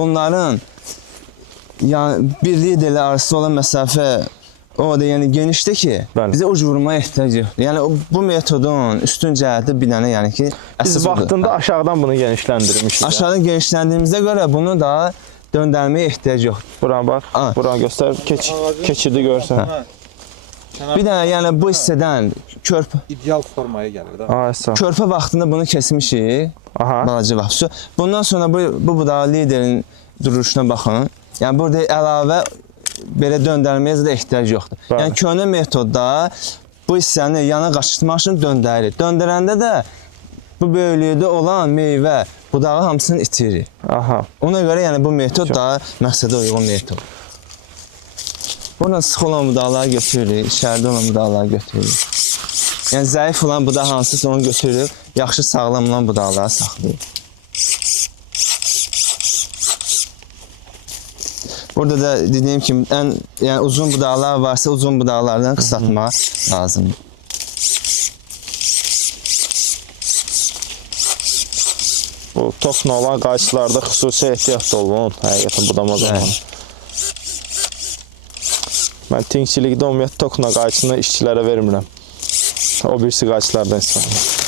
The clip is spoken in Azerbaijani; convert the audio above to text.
bunların yani bir liderle arasında olan mesafe o da yani genişti ki Bəli. bize uc vurmaya ehtiyac yoxdur. Yani bu metodun üstün cəhəti bir dənə yəni ki Biz əsas odur. vaxtında aşağıdan bunu genişləndirmişik. Aşağıdan genişləndiğimizə görə bunu daha döndərməyə ehtiyac yoxdur. Buran bax, Ha. buran göstər, keçidi görsən. Bir dənə yəni bu hissədən İdeal formaya gəlir də. Ay sağ. körpə vaxtında bunu kəsmişik. Aha. Balaca vaxt. Bundan sonra bu budağı liderin duruşuna baxın. Yəni burada əlavə belə döndərməyə də ehtiyac yoxdur. Bəli. Yəni köhnə metodda bu hissəni yana qaçırtmaq üçün döndəririk. Döndərəndə də bu böyüklükdə olan meyvə, budağı hamısını itirir. Aha. Ona görə yəni bu metod daha məqsədə uyğun metod. Buradan sıx olan budaqları götürürük, içəridə olan budaqları götürürük. Yəni zəif olan budaq hansısa onu götürürük, yaxşı sağlam olan budaqları saxlayırıq. Burada da dediyim kimi yəni uzun budaqlar varsa uzun budaqlardan qısaltmaq lazımdır. Bu tokla olan qayçılarda xüsusi ehtiyat olun. Həqiqətən budama zamanı. Mən tingçilikdə ümumiyyətlə tokla qayçını işçilərə vermirəm. O birisi qayçılardan istifadə.